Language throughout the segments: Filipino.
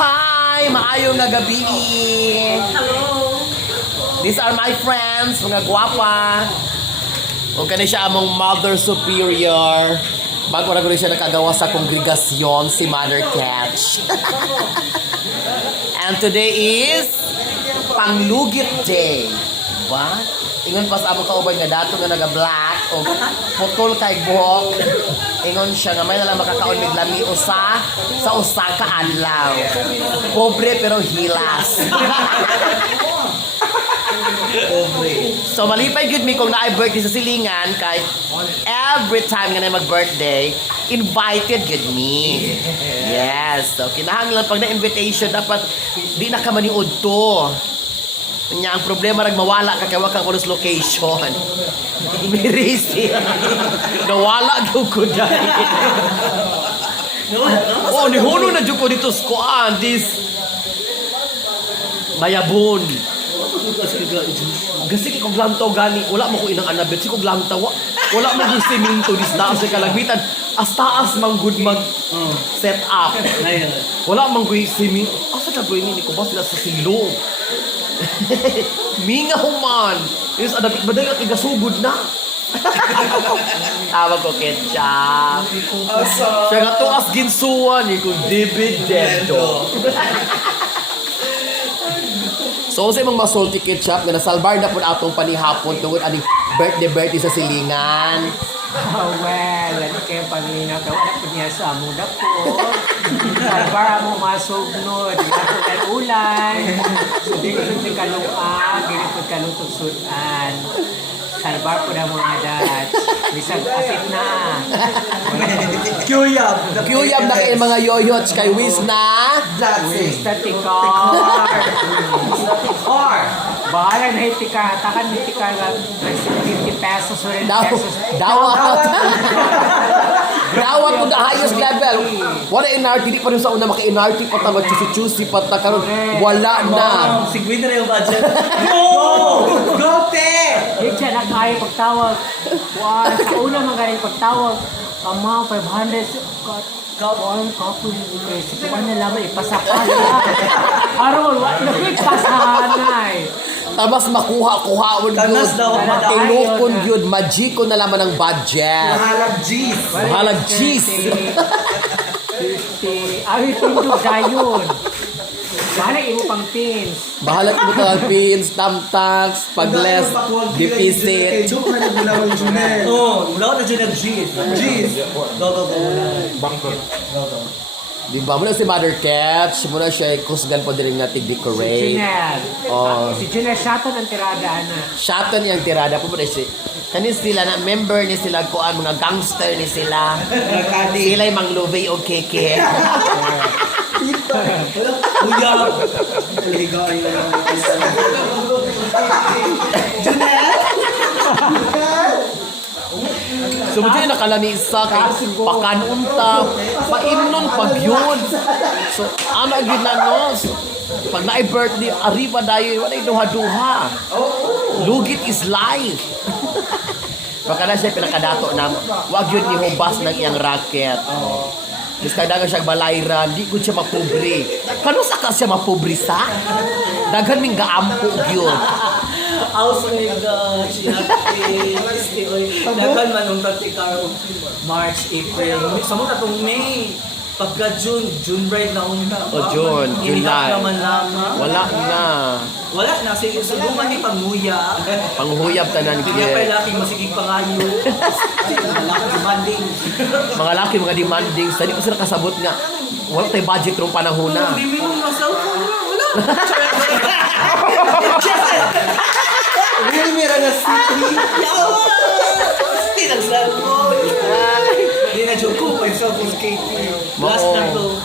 Hi! Maayong nga gabi! Hello! These are my friends, mga gwapa. Huwag ka na siya among Mother Superior. Bago na ko siya nakagawa sa kongregasyon, si Mother Catch. And today is Panglugit Day. What? Ingon pa sa among kauban nga dato nga naga-black o putol kay buhok. Ingon siya nga may nalang makakaon mig lami usa sa usa ka adlaw. Pobre pero hilas. So malipay gyud mi kung naay birthday sa silingan kay every time nga na mag-birthday, invited gyud me. Yes, so kinahanglan pag na-invitation dapat di na ka maniud to. Nya ang problema rag mawala ka kay wa ka police location. Mirisi. Nawala gyud ko dai. Oh, ni huno na jud ko dito sa kuan this Mayabon. Kasi kung lantaw gani, wala mo ko inang anabit. Si kung lantaw, wala mo yung siminto dis taas sa kalagbitan. As taas mang good mag set up. Wala mang yung siminto. Asa ka gawin ni ko ba sila sa silong? Minga human. Is anabit madagat igasugod na. Tawag ko ketchup. Siya nga to as ginsuan, yung dividendo. So, sa imong masulti ketchup nga nasalbar na po atong panihapon tungod aning birthday sa silingan. Oh, well, ano kayo pangina ka? Wala po niya sa amuda po. Salbar mo masugnod. Hindi ko ulan. Hindi ko ito kaluan. Hindi ko kalutog sudan. Salbar po na mga dad. Bisag asit na. Kiyuyab na kayo mga yoyots kay Wiz na. Wiz na tikar. Bahala na hitika. Takan hitika lang. 50 pesos or 10 pesos. Dawat. Dawat mo the highest level. Wala inarty. Di pa rin sa una maka-inarty pa ta. Mag-chusi-chusi pa ta. Karon wala na. Sigwin na yung budget. No! Gote! Hindi siya na kaya pagtawag. Wow, sa una magaling pagtawag. Ama, 500. Kawan, kapon. Sige pa na lamang ipasapasa. Aron, nagpasahan na eh. Tabas makuha-kuhaon Kanas daw yun. ang Tinukon yun. Magiko na laman ng budget. Mahalag cheese. Ay, tindog dayon. Bahala imo pang pins. Bahala mo talagang pins, tamtax, pag-less, deficit. Oh, mula na dyan nag-G's. Go. Di ba? Muna si Mother Catch, muna siya kusgan po din nating Si decorate. Junel. Oh. Si Junel Shaton ang tirada na. Shaton yung tirada po muna siya. Kanis sila na member ni sila kuan mga gangster ni sila. Sila yung mang Luve o Keke. Uyab. So mo dyan nakalanisa kay pakanunta, paimnon pag yun. So ano yun na no? So, pag na-birthday, arriba dayo, wala yung duha-duha. Lugit is life. Baka na siya pinakadato na wag yun ni hubas ng iyang racket. Mas kailangan siyang balayran, di ko siya mapobre. Kano sa ka siya mapobre sa? Daghan ming gaampo yun. Oh my gosh. Dagan man nung tatikar March, April. Sa mga tatong May. Pagka June break na una. O June, July. naman lamang. Wala na. Wala na. Sige, subukan ni Panguya. Panghuyab tanan Kaya pa kaya. laki masigig pangayo. Malaki demanding. Mga laki, mga demanding. Sadi ko sila kasabot nga. Wala tayo budget rong panahon na. Hindi mo nung cellphone. Wala. Real mira nga city. Yawa! Hindi nag-cellphone. Hindi na joke ko. May cellphone skating. Last na to.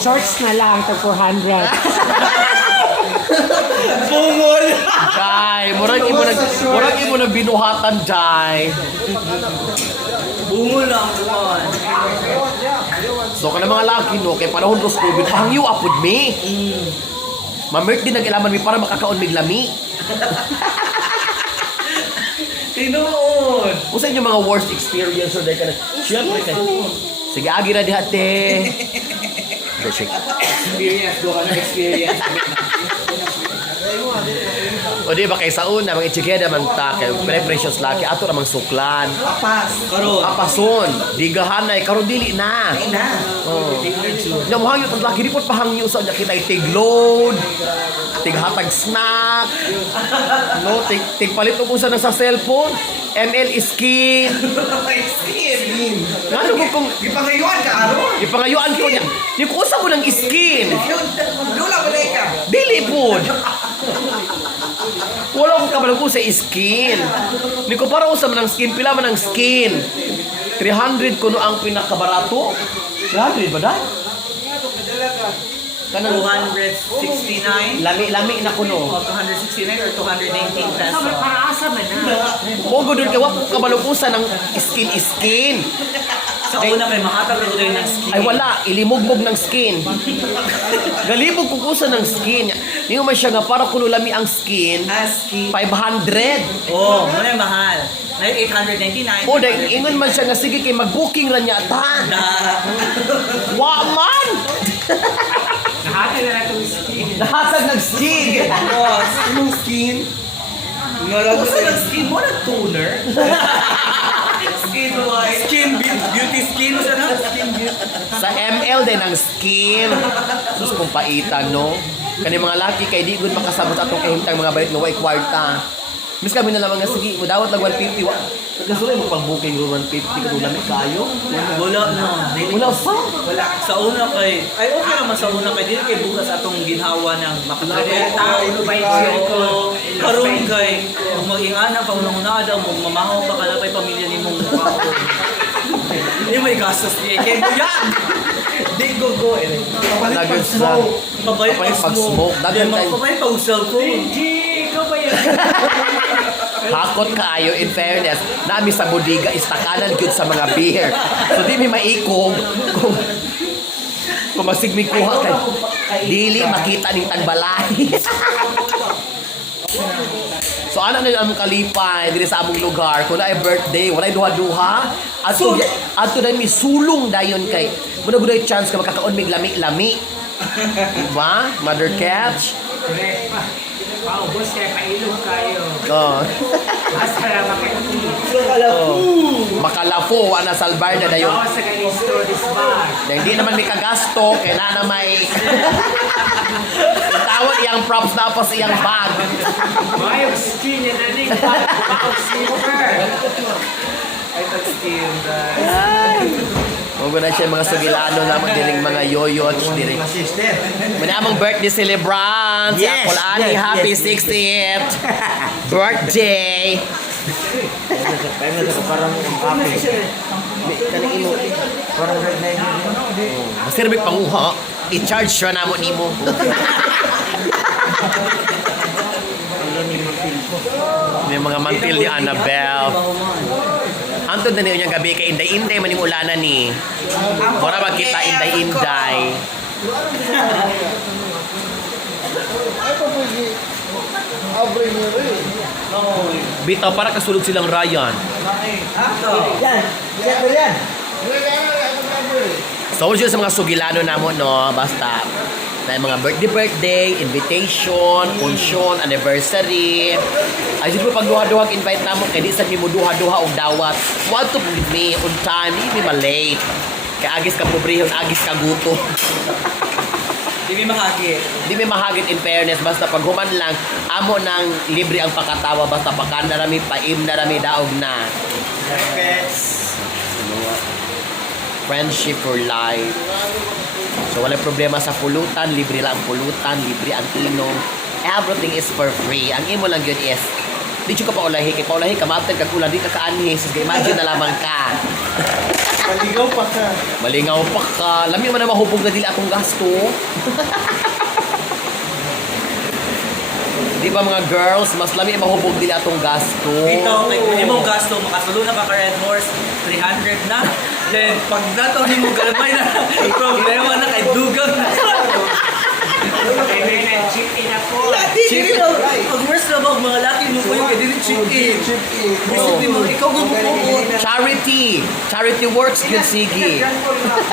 Shorts na lang, tag 400. Bungol! Jai, murag imo na binuhatan, Jai. Bungol na ang kuwan. So kana mga laki no kay panahon ros COVID pahangyo apod mi. Ma-merk din nag-ilaman mi para makakaon mig lami. Tinuod! Usa inyo mga worst experience or day ka na. Siyempre kay. Sige agi ra diha te. Check. Experience, doon ka na experience. O di ba kay sa una, mga itchigeda man ta, kay precious laki, ato namang suklan. Papas. Karon. Apason, digahanay, karon dili na. Ay na. Oh. Nya mo hangyo tag laki di pod pahangyo sa nya kita tigload, tighatag snack. No, tigpalit og usa na sa cellphone, ML skin. May skin. Ngano ko kung Ipangayuan ka, aron. ipangayuan ko niya. Di ko usa ko ng skin. Lula ba ka? Dili pod. Wala ko kabalang ko sa skin. Ni ko para usa man ang skin, pila man ang skin. 300 kuno ang pinakabarato. 300 ba dai? Kanang 269 lami na kuno. o 269 or 219 pesos. Para asa man na. O gudon kay wa ko kabalang usa ng skin. Sa una kay mahatag ko din ng skin. Ay wala, ilimugmog ng skin. Galibog kung usa ng skin. Hindi man siya nga para kuno lami ang skin. Skin. 500. Oh, muna yung mahal. Na 899. O dahil ingon man siya nga sige kay mag-booking ra niya ta. Na. Wa man. Nahatag na natin skin. Nahatag ng skin. Boss, anong skin? Gusto ng skin mo na toner? Skin white. Skin beauty skin. Ano? Skin beauty. Sa ML din ang skin. Sus kung paitan, no? Kani mga laki kay di gud makasabot atong kahimtang mga bayot nga way kwarta. Mis kami na lamang nga sige, mudawat lang 150 wa. Nagkasuloy mo pang booking ro 150 katulad kayo. Wala na. Wala pa. Wala. Sa una kay, ay okay naman sa una kay, dili kay bukas atong ginhawa ng makakadeta. Karon kay, kung mag-ingana pa unang-una daw, mamahaw pa ka na kay pamilya ni mong mukha. Hindi may gastos niya. Kaya mo yan! Di go. Nagod sa Pabayad Pabayad pag smoke. pag-smoke. Dagan tayo. Pabayad pag cellphone. Hindi, ikaw ba yan? hakot kaayo in fairness. Nami sa bodega istakanan gyud sa mga beer. So di mi maikog kung masigmig kuha kay dili makita ning tagbalay. So ana na among kalipay diri sa among lugar kung ay birthday walay duha-duha adto na mi sulong dayon kay muna gud chance ka makakaon mig lami-lami. Diba? Mother catch. Correct pa. Paubos kaya pailong kayo. Oh. Asa na makakita. Makalafo ana salbar na dayon. Ako sa galing store this bar. Dahil di naman may kagasto kaya na may tawag iyang props na pa sa iyang bag. Mayong skin yan na ning wow silver. Ay, tag-skin, guys. Huwag na siya mga sugilano na diring mga yoyots diring. Manamang birthday celebrant. Si Yes, Akolani, yes, happy yes. 60th birthday. Masirbi panguha. I-charge siya na mo nimo. May mga mantil ni Annabelle. Antod na niyo gabi kay inday-inday man yung ulanan ni. Mura magkita inday-inday. Bitaw para kasulod silang Ryan. So yun sa mga sugilano namo no, basta na mga birthday, invitation, unsyon, anniversary. Ay siguro pag duha-duha invite namo kay di sa mi mo duha-duha og dawat. Want to with me on time, di mi ma-late. Kay agis ka pobrehon, agis ka guto. Di may mahagi. Di mi mahagit in fairness basta pag human lang amo nang libre ang pakatawa basta pakan na rami paim na rami daog na. Pets. Friendship for life. So wala problema sa pulutan, libre lang ang pulutan, libre ang inom. Everything is for free. Ang imo lang yun is di ka paulahi, kay paulahi ka maafter kag ulan di ka kaanhi. So imagine na lamang ka. Maligaw pa ka. Malingaw pa ka. Lami man na mahubog na dili akong gasto. Di ba mga girls, mas lami mahubog dili atong gasto. Ito, kay kung imong gasto, makasulo na ka ka Red Horse, 300 na. Then, pag nato ni mo galamay na, problema na kay dugag na. Kaya may nag-chip in ako. Cheap. Pag worst na ba, mga laki mo po yung kay dili chip in. Basically, mo, ikaw magpupukot. Charity works good sige.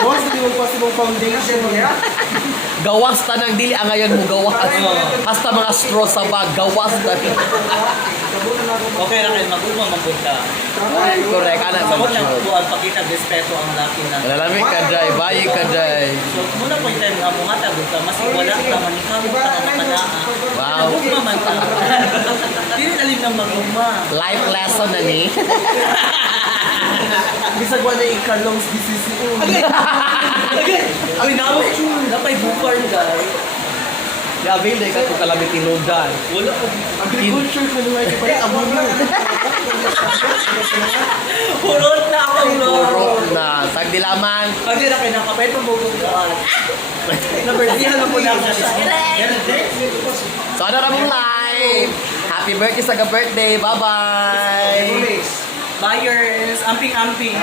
Boss, hindi mo possible foundation. Gawas ta ng dili ang ngayon mo gawas. Hasta mga straw sa bag, gawas ta. Okay ra kay magulma magpunta. Correct, anak Sa man. lang buwan pakita respeto ang laki na. Lalami ka day, bayi ka day. So muna po yung time nga mo hatag ka mas wala ka man ikaw ka nakadaan. Wow. Magugma man ta. Dili talim nang magugma. Life lesson na ni. Bisag wala yung Carlong's DCCO. Ay napay bukar guys. Yabil day ka kung calamity load dyan. Wala ko. Agriculture ka naman yung pala abono. Purot na ako bro. Puro na. Tagdilaman. Pag na kay nakapay mo bukuan. Naberdihan mo na sa So ano ramong live? Happy birthday sa ka-birthday. Bye-bye. Buyers, amping-amping.